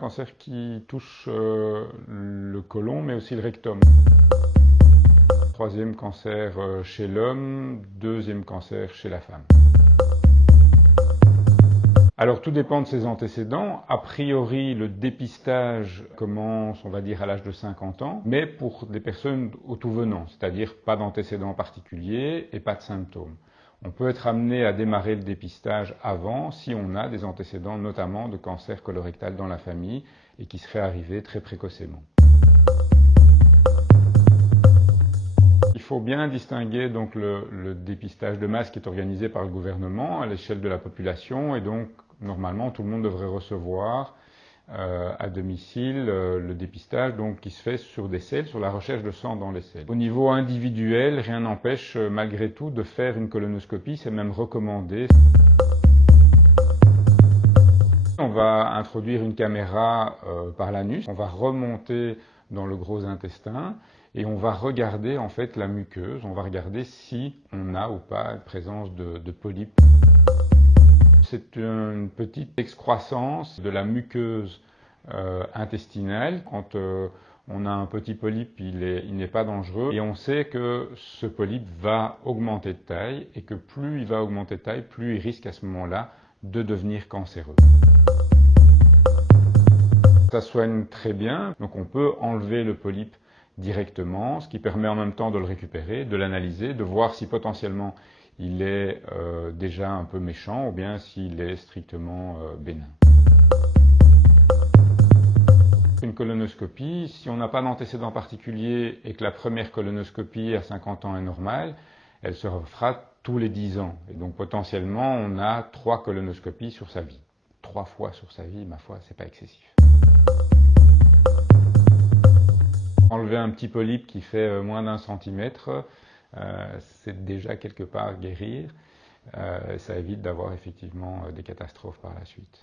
cancer qui touche le côlon, mais aussi le rectum. Troisième cancer chez l'homme, deuxième cancer chez la femme. Alors tout dépend de ses antécédents. A priori, le dépistage commence, on va dire, à l'âge de 50 ans, mais pour des personnes au tout venant, c'est-à-dire pas d'antécédents particuliers et pas de symptômes. On peut être amené à démarrer le dépistage avant si on a des antécédents, notamment de cancer colorectal dans la famille et qui seraient arrivés très précocement. Il faut bien distinguer donc le dépistage de masse qui est organisé par le gouvernement à l'échelle de la population et donc normalement tout le monde devrait recevoir à domicile le dépistage donc, qui se fait sur des selles, sur la recherche de sang dans les selles. Au niveau individuel, rien n'empêche malgré tout de faire une colonoscopie, c'est même recommandé. On va introduire une caméra par l'anus, on va remonter dans le gros intestin et on va regarder en fait la muqueuse, on va regarder si on a ou pas une présence de polypes. C'est une petite excroissance de la muqueuse intestinale. Quand on a un petit polype, il n'est pas dangereux et on sait que ce polype va augmenter de taille et que plus il va augmenter de taille, plus il risque à ce moment-là de devenir cancéreux. Ça soigne très bien, donc on peut enlever le polype directement, ce qui permet en même temps de le récupérer, de l'analyser, de voir si potentiellement il est déjà un peu méchant ou bien s'il est strictement bénin. Une colonoscopie, si on n'a pas d'antécédent particulier et que la première colonoscopie à 50 ans est normale, elle se refera tous les 10 ans. Et donc potentiellement on a 3 colonoscopies sur sa vie. 3 fois sur sa vie, ma foi, c'est pas excessif. Enlever un petit polype qui fait moins d'1 centimètre, c'est déjà quelque part guérir. Ça évite d'avoir effectivement des catastrophes par la suite.